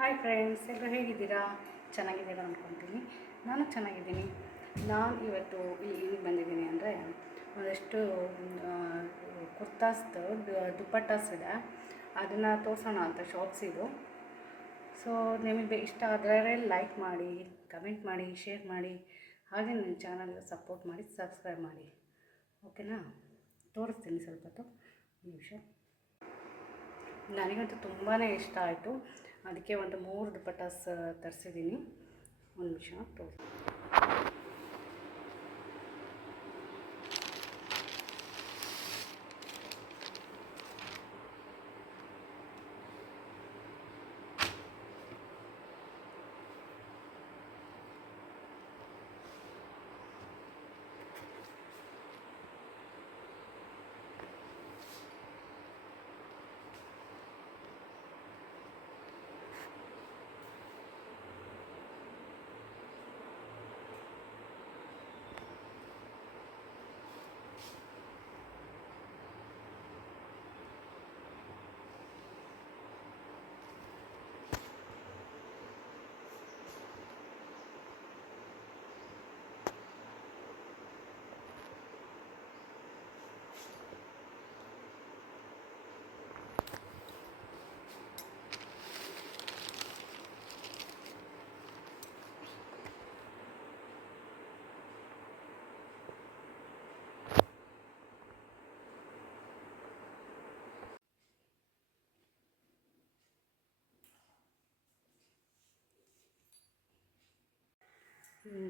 Hi friends, ಎಲ್ಲರೂ ಹೇಗಿದ್ದೀರಾ? ಚೆನ್ನಾಗಿದ್ದೀರಾ ಅಂದ್ಕೊತೀನಿ. ನಾನು ಚೆನ್ನಾಗಿದ್ದೀನಿ. ನಾನು ಇವತ್ತು ಇಲ್ಲಿ ಬಂದಿದ್ದೀನಿ ಅಂದರೆ ಒಂದಷ್ಟು ಕುರ್ತಾಸ್ದು ದುಪ್ಪಟ್ಟಾಸ್ ಇದೆ, ಅದನ್ನು ತೋರಿಸೋಣ ಅಂತ ಶಾರ್ಟ್ಸ್ ಇದು. ಸೊ ನಿಮಗೆ ಇಷ್ಟ ಆದರೆ ಲೈಕ್ ಮಾಡಿ, ಕಮೆಂಟ್ ಮಾಡಿ, ಶೇರ್ ಮಾಡಿ, ಹಾಗೆ ನನ್ನ ಚಾನಲ್ಗೆ ಸಪೋರ್ಟ್ ಮಾಡಿ, ಸಬ್ಸ್ಕ್ರೈಬ್ ಮಾಡಿ. ಓಕೆನಾ? ತೋರಿಸ್ತೀನಿ ಸ್ವಲ್ಪ ಹೊತ್ತು, ನಿಮಿಷ. ನನಗಂತೂ ತುಂಬಾ ಇಷ್ಟ ಆಯಿತು, ಅದಕ್ಕೆ ಒಂದು 3 ದುಪ್ಪಟ್ಟಾಸ್ ತರಿಸಿದ್ದೀನಿ. ಒಂದು ನಿಮಿಷ ತೋರಿಸಿ.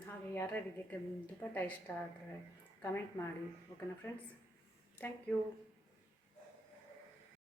ಹಾಗೆ ಯಾರ್ಯಾರಿಗೆ ದುಪ್ಪಟ್ಟ ಇಷ್ಟ ಆದರೆ ಕಮೆಂಟ್ ಮಾಡಿ. ಓಕೆನಾ ಫ್ರೆಂಡ್ಸ್? Thank you.